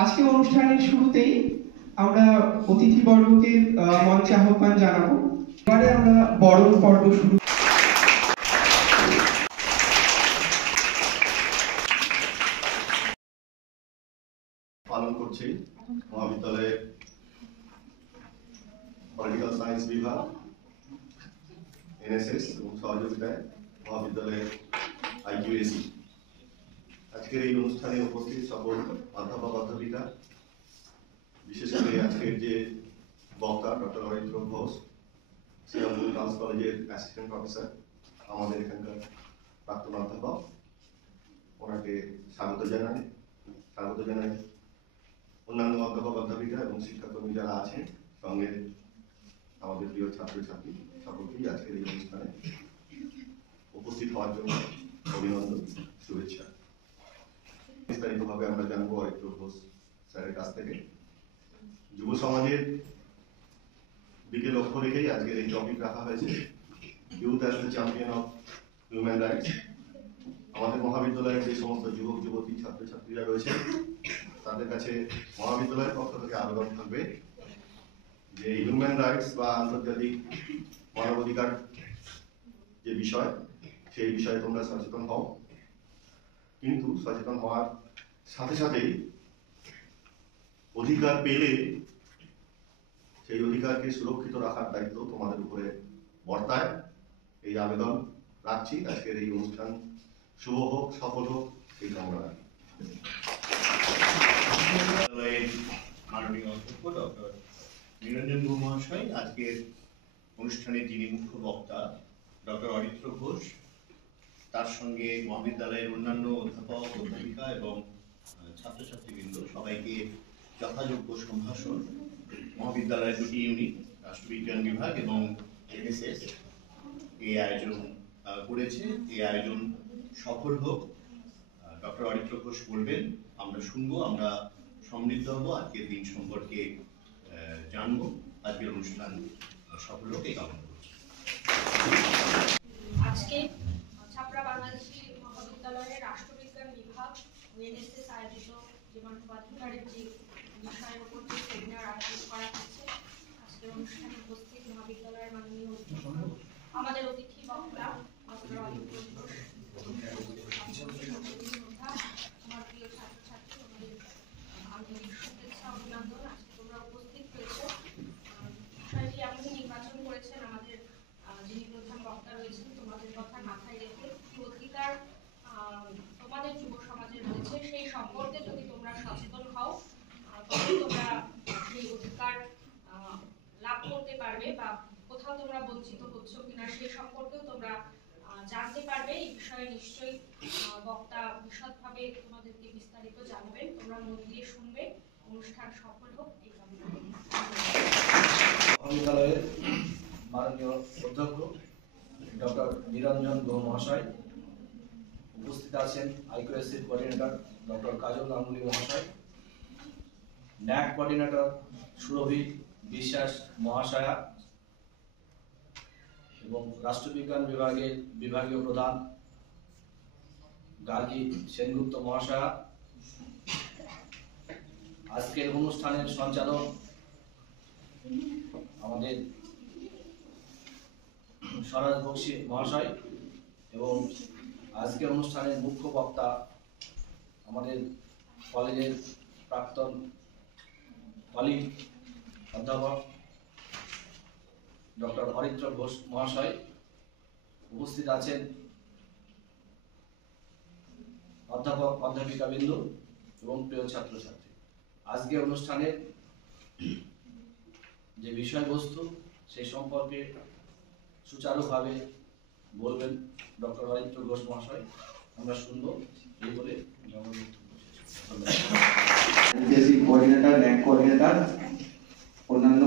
আজকে অনুষ্ঠানের শুরুতেই আমরা অতিথিবর্গকে মঞ্চে আহ্বান জানাবো। এবারে আমরা বরণ পর্ব শুরু পালন করছি মহাবিদ্যালয়ের পলিটিক্যাল সায়েন্স বিভাগ, এনএসএস এবং সহযোগিতায় মহাবিদ্যালয়ের আইকিউএসি। আজকের এই অনুষ্ঠানে উপস্থিত সকল অধ্যাপক অধ্যাপিকা, বিশেষ করে আজকের যে বক্তা ডক্টর অরিত্র ঘোষ, শ্রীরামপুর গার্লস কলেজের অ্যাসিস্ট্যান্ট প্রফেসর, আমাদের এখানকার প্রাক্তন অধ্যাপক, ওনাকে স্বাগত জানাই। অন্যান্য অধ্যাপক অধ্যাপিকা এবং শিক্ষাকর্মী যারা আছেন, সঙ্গে আমাদের প্রিয় ছাত্রছাত্রী, সকলকেই আজকের এই অনুষ্ঠানে উপস্থিত হওয়ার জন্য অভিনন্দন, শুভেচ্ছা। বিস্তারিতভাবে আমরা জানবো অরিত্র ঘোষ স্যারের কাছ থেকে। যুব সমাজের দিকে লক্ষ্য রেখেই আজকের এই টপিক রাখা হয়েছে, youth as the champion of human rights. আমাদের মহাবিদ্যালয়ের যে সমস্ত যুবক যুবতী ছাত্রছাত্রীরা রয়েছে, তাদের কাছে মহাবিদ্যালয়ের পক্ষ থেকে আবেদন থাকবে যে হিউম্যান রাইটস বা আন্তর্জাতিক মানবাধিকার যে বিষয়, সেই বিষয়ে তোমরা সচেতন হও, কিন্তু সচেতন হওয়ার সাথে সাথেই অধিকার পেলে সেই অধিকারকে সুরক্ষিত রাখার দায়িত্ব তোমাদের উপরে বর্তায়। এই আবেদন রাখছি। আজকের এই অনুষ্ঠান শুভ হোক, সফল হোক, এই কামনা রাখি। মাননীয় অধ্যক্ষ ডক্টর নিরঞ্জন গুহ মহাশয়, আজকের অনুষ্ঠানে যিনি মুখ্য বক্তা ডক্টর অরিত্র ঘোষ, তার সঙ্গে মহাবিদ্যালয়ের অন্যান্য অধ্যাপক অধ্যাপিকা এবং ছাত্রছাত্রীবৃন্দ, সবাইকে যথাযোগ্য সম্ভাষণ। মহাবিদ্যালয়ের দুটি ইউনিট, রাষ্ট্রবিজ্ঞান বিভাগ এবং এনএসএস, এই আয়োজন করেছে। এই আয়োজন সফল হোক। ডক্টর অরিত্র ঘোষ বলবেন, আমরা শুনবো, আমরা সমৃদ্ধ হবো, আজকের দিন সম্পর্কে জানবো। আজকের অনুষ্ঠান সফল হোক এই কামনা করছি। আজকে ছাপড়া বাংলাদেশী মহাবিদ্যালয়ের রাষ্ট্রবিজ্ঞান বিভাগ এনএসএস আয়োজিত যে মানবাধিকারের যে বিষয়ের উপর যে সেমিনার আয়োজন করা হচ্ছে, আজকের অনুষ্ঠানে উপস্থিত মহাবিদ্যালয়ের মাননীয় অধ্যক্ষ, আমাদের অতিথি বক্তা ডক্টর অরিত্র ঘোষ, আমার প্রিয় ছাত্রছাত্রী, আমাদের আন্তরিক শুভেচ্ছা অভিনন্দন। আজকে তোমরা উপস্থিত হয়েছে। বিষয়টি আপনি নির্বাচন করেছেন আমাদের যিনি প্রধান বক্তা রয়েছেন, তোমাদের কথা মাথায় রেখে কি অধিকার তোমাদের যুব সমাজে রয়েছে সেই সম্পর্কে যদি তোমরা সচেতন হও, তবে তোমরা সেই অধিকার লাভ করতে পারবে, বা কোথাও তোমরা বঞ্চিত হচ্ছ কিনা সেই সম্পর্কেও তোমরা জানতে পারবে। এই বিষয়ে নিশ্চয়ই বক্তা বিশদভাবে তোমাদেরকে বিস্তারিত জানাবেন। তোমরা মন দিয়ে শুনবে। অনুষ্ঠান সফল হোক এই কামনা। মহাবিদ্যালয়ের মাননীয় অধ্যক্ষ ডক্টর নিরঞ্জন গুহ মহাশয়, উপস্থিত আছেন আইকিউএসির কোঅর্ডিনেটর ডক্টর কাজল গাঙ্গুলি মহাশয়, ন্যাক কোঅর্ডিনেটর সুরভি বিশ্বাস মহাশয়া এবং রাষ্ট্রবিজ্ঞান বিভাগের বিভাগীয় প্রধান গার্গী সেনগুপ্ত মহাশয়া, আজকের অনুষ্ঠানের সঞ্চালক আমাদের স্বরাজ বক্সী মহাশয় এবং আজকের অনুষ্ঠানের মুখ্য বক্তা আমাদের কলেজের প্রাক্তন কলিগ অধ্যাপক ডক্টর অরিত্র ঘোষ মহাশয়, উপস্থিত আছেন অধ্যাপক অধ্যাপিকা বৃন্দ এবং প্রিয় ছাত্রছাত্রী। আজকের অনুষ্ঠানের যে বিষয়বস্তু সেই সম্পর্কে সুচারুভাবে বলবেন ডক্টর অরিত্র ঘোষ মহাশয়, আমরা শুনবো। এই বলে কোঅর্ডিনেটর, ন্যাক কোঅর্ডিনেটর, অন্যান্য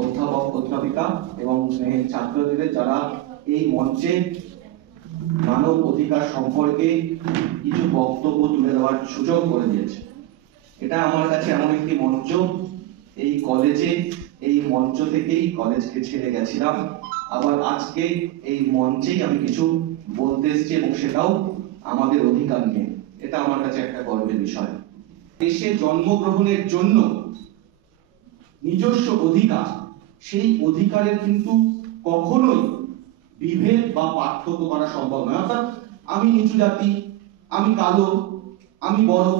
অধ্যাপক অধ্যাপিকা এবং ছাত্রদের যারা এই মঞ্চে মানব অধিকার সম্পর্কে কিছু বক্তব্য তুলে দেওয়ার সুযোগ করে দিয়েছে, এটা আমার কাছে এমন একটি মঞ্চ, এই কলেজে এই মঞ্চ থেকেই কলেজকে ছেড়ে গেছিলাম, আবার আজকে এই মঞ্চেই আমি কিছু বলতে এসেছি এবং সেটাও আমাদের অধিকার নিয়ে। এটা আমার কাছে একটা গর্বের বিষয়। দেশে জন্মগ্রহণের জন্য নিজস্ব অধিকার, সেই অধিকারের কিন্তু কখনোই বিভেদ বা পার্থক্য করা সম্ভব নয়। অর্থাৎ আমি নিচু জাতি, আমি কালো, আমি বড়,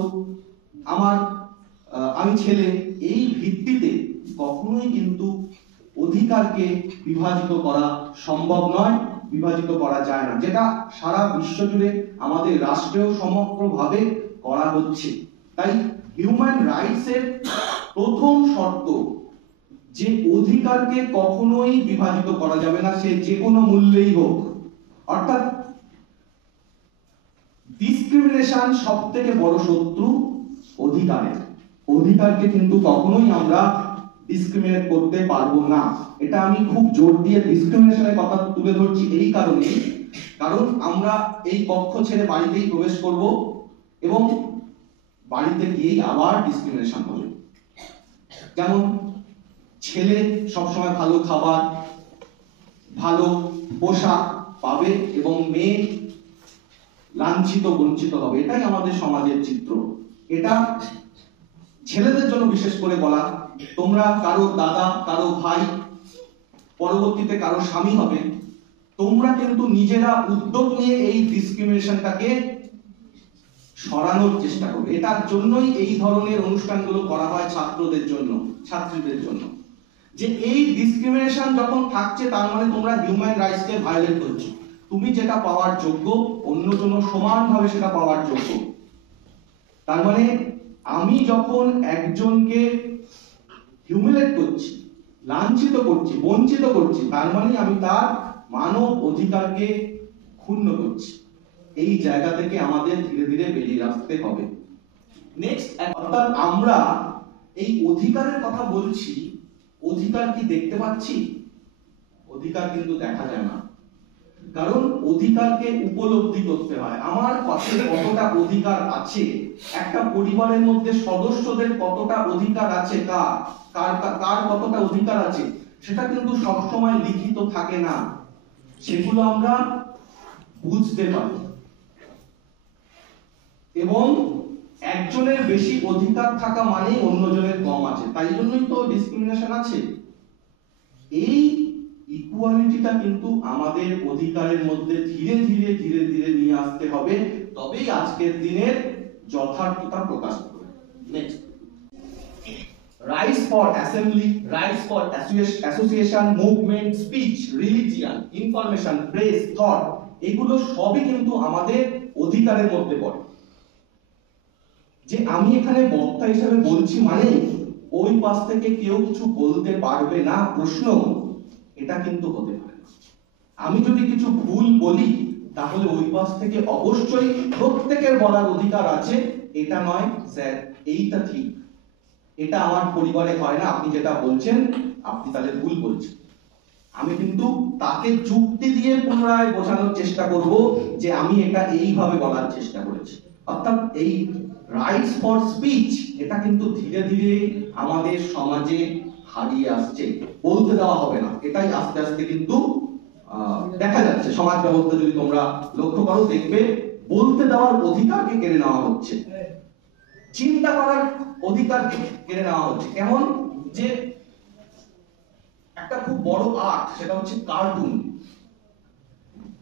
আমি ছেলে, এই ভিত্তিতে কখনোই কিন্তু অধিকারকে বিভাজিত করা সম্ভব নয়, বিভাজিত করা যায় না, যেটা সারা বিশ্ব জুড়ে আমাদের রাষ্ট্রেও সমগ্রভাবে করা হচ্ছে। তাই হিউম্যান রাইটস এর প্রথম শর্ত যে অধিকারকে কখনোই বিভাজিত করা যাবে না, সে যে কোনো মূল্যেই হোক। অর্থাৎ ডিসক্রিমিনেশন সবথেকে বড় শত্রু অধিকারের। অধিকারকে কিন্তু কখনোই আমরা ডিসক্রিমিনেট করতে পারবো না। এটা আমি খুব জোর দিয়ে ডিসক্রিমিনেশনের কথা তুলে ধরছি এই কারণে, কারণ আমরা এই কক্ষ ছেড়ে বাড়িতেই প্রবেশ করব এবং বাড়িতে গিয়েই আবার ডিসক্রিমিনেশন হবে। যেমন ছেলে সবসময় ভালো খাবার, ভালো পোশাক পাবে এবং মেয়ে লাঞ্ছিত বঞ্চিত হবে। এটাই আমাদের সমাজের চিত্র। এটা ছেলেদের জন্য বিশেষ করে বলা, তোমরা কারো দাদা, কারো ভাই, পরবর্তীতে কারো স্বামী হবে, তোমরা কিন্তু নিজেরা উদ্যোগ নিয়ে এই ডিসক্রিমিনেশনটাকে সরানোর চেষ্টা করবে। এটার জন্যই এই ধরনের অনুষ্ঠানগুলো করা হয় ছাত্রদের জন্য, ছাত্রীদের জন্য, যে এই ডিসক্রিমিনেশন যখন থাকছে তার মানে তোমরা হিউম্যান রাইটসকে ভায়োলেট করছো। তুমি যেটা পাওয়ার যোগ্য অন্যজন সমানভাবে সেটা পাওয়ার যোগ্য। তার মানে আমি যখন একজনকে হিউমিলেট করছি, লাঞ্ছিত করছি, বঞ্চিত করছি, তার মানে আমি তার মানব অধিকারকে ক্ষুণ্ণ করছি। এই জায়গা থেকে আমাদের ধীরে ধীরে বেরিয়ে আসতে হবে। নেক্সট, অর্থাৎ আমরা এই অধিকারের কথা বলছি, অধিকার কি দেখতে পাচ্ছি? অধিকার কিন্তু দেখা যায় না, কারণ অধিকারকে উপলব্ধি করতে হয়। আমার কাছে কতটা অধিকার আছে, একটা পরিবারের মধ্যে সদস্যদের কতটা অধিকার আছে, কার কতটা অধিকার আছে, সেটা কিন্তু সবসময় লিখিত থাকে না। সেগুলো আমরা বুঝতে পারি। এবং একজনের বেশি অধিকার থাকা মানেই অন্যজনের কম আছে, তাই জন্যই তো ডিসক্রিমিনেশন আছে। এই ইকুয়ালিটিটা কিন্তু আমাদের অধিকারের মধ্যে ধীরে ধীরে ধীরে ধীরে নিয়ে আসতে হবে, তবেই আজকের দিনের যথার্থতা প্রকাশ পাবে। Next, rights for assembly, rights for association, movement, speech, religion, information, press, thought, এগুলো সবই কিন্তু আমাদের অধিকারের মধ্যে পড়ে। যে আমি এখানে বক্তা হিসেবে বলছি মানে ওই পাশ থেকে কেউ কিছু বলতে পারবে না প্রশ্ন, এটা কিন্তু হতে পারে না। আমি যদি কিছু ভুল বলি তাহলে ওই পাশ থেকে অবশ্যই প্রত্যেকের বলার অধিকার আছে, এটা নয় স্যার এইটা ঠিক, এটা আমার পরিবারে হয় না, আপনি যেটা বলছেন আপনি তাহলে ভুল বলছেন। আমি কিন্তু তাকে যুক্তি দিয়ে পুনরায় বোঝানোর চেষ্টা করব যে আমি এটা এইভাবে বলার চেষ্টা করেছি। অর্থাৎ এই রাইটস ফর স্পিচ, এটা কিন্তু ধীরে ধীরে আমাদের সমাজে হারিয়ে আসছে। বলতে দেওয়া হবে না, এটাই আস্তে আস্তে কিন্তু দেখা যাচ্ছে। সমাজ ব্যবস্থা যদি তোমরা লক্ষ্য করো দেখবে বলতে দেওয়ার অধিকারকে কেড়ে নেওয়া হচ্ছে, চিন্তা করার অধিকারকে কেড়ে নেওয়া হচ্ছে। কেমন যে একটা খুব বড় আর্ট, সেটা হচ্ছে কার্টুন।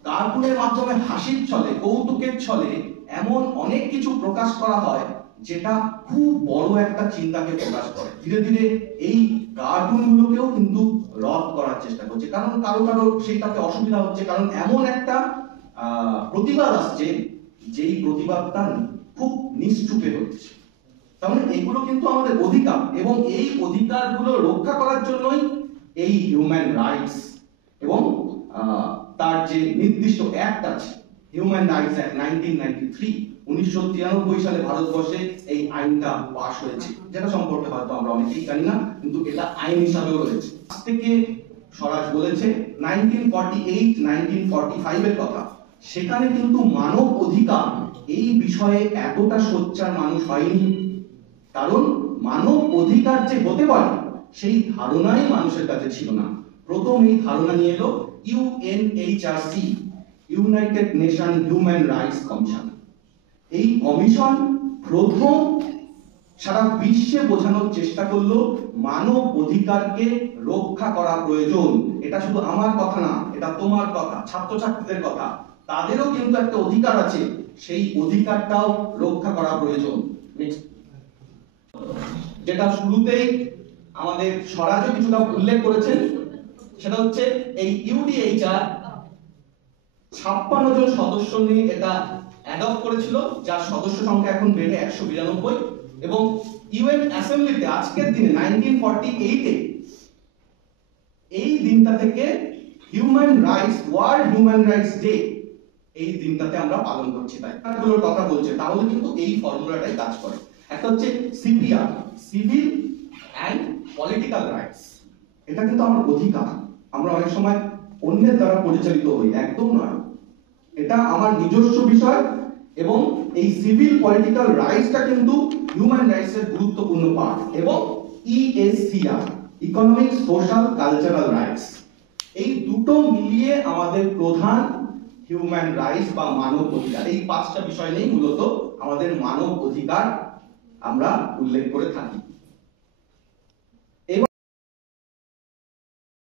কার্টুনের মাধ্যমে হাসির ছলে, কৌতুকের ছলে এমন অনেক কিছু প্রকাশ করা হয় যেটা খুব বড় একটা চিন্তাকে প্রকাশ করে। ধীরে ধীরে এই কার্টুন গুলোকেও কিন্তু রদ করার চেষ্টা করছে, কারণ কারো কারো সেইটাতে অসুবিধা হচ্ছে, কারণ এমন একটা প্রতিবাদ আসছে যেই প্রতিবাদটা খুব নিশ্চুপে হচ্ছে। তাহলে এগুলো কিন্তু আমাদের অধিকার, এবং এই অধিকারগুলো রক্ষা করার জন্যই এই হিউম্যান রাইটস এবং তার যে নির্দিষ্ট অ্যাক্ট আছে, হিউম্যান রাইটস অ্যাক্ট 1993, 1993 সালে ভারতবর্ষে এই আইনটা পাস হয়েছে, যেটা সম্পর্কে হয়তো আমরা অনেকেই জানি না, কিন্তু এটা আইন হিসাবেও রয়েছে। আজ থেকে স্বরাজ বলেছে 1948, 1945 এর কথা, সেখানে কিন্তু মানব অধিকার এই বিষয়ে এতটা সোচ্চার মানুষ হয়নি, কারণ মানব অধিকার যে হতে পারে সেই ধারণাই মানুষের কাছে ছিল না। প্রথম এই ধারণা নিয়ে এলো UNHRC, United nation human rights commission. এই কমিশন প্রথম সারা বিশ্বে বোঝানোর চেষ্টা করলো মানব অধিকারকে রক্ষা করা প্রয়োজন। এটা শুধু আমার কথা না, এটা তোমার কথা, ছাত্রছাত্রীদের কথা। তাদেরও কিন্তু একটা অধিকার আছে, সেই অধিকারটাও রক্ষা করা প্রয়োজন। যেটা শুরুতেই আমাদের স্বরাজও কিছুটা উল্লেখ করেছেন, সেটা হচ্ছে এই ইউডিএইচআর 56 জন সদস্য নিয়ে এটা অ্যাডপ্ট করেছিল, যার সদস্য সংখ্যা এখন বেড়ে 192, এবং ইউএন অ্যাসেম্বলিতে আজকের দিনে 1948-এ এই দিনটা থেকে ওয়ার্ল্ড হিউম্যান রাইটস ডে এই দিনটাতে আমরা পালন করছি। তাই এগুলোর কথা বলছে, তাহলে কিন্তু এই ফর্মুলাটাই কাজ করে। একটা হচ্ছে CPR, civil and political rights. এটা কিন্তু আমার অধিকার, আমরা অনেক সময় অন্যের দ্বারা পরিচালিত হই, একদম নয়। এটা আমার নিজস্ব বিষয়, এবং এই সিভিল পলিটিক্যাল রাইটসটা কিন্তু হিউম্যান রাইটস এর গুরুত্বপূর্ণ পার্ট। এবং ইএসসিআর, ইকোনমিক, সোশ্যাল, কালচারাল রাইটস, এই দুটো মিলিয়ে আমাদের প্রধান হিউম্যান রাইটস বা মানব অধিকার। এই 5টা বিষয় নিয়ে মূলত আমাদের মানব অধিকার আমরা উল্লেখ করে থাকি।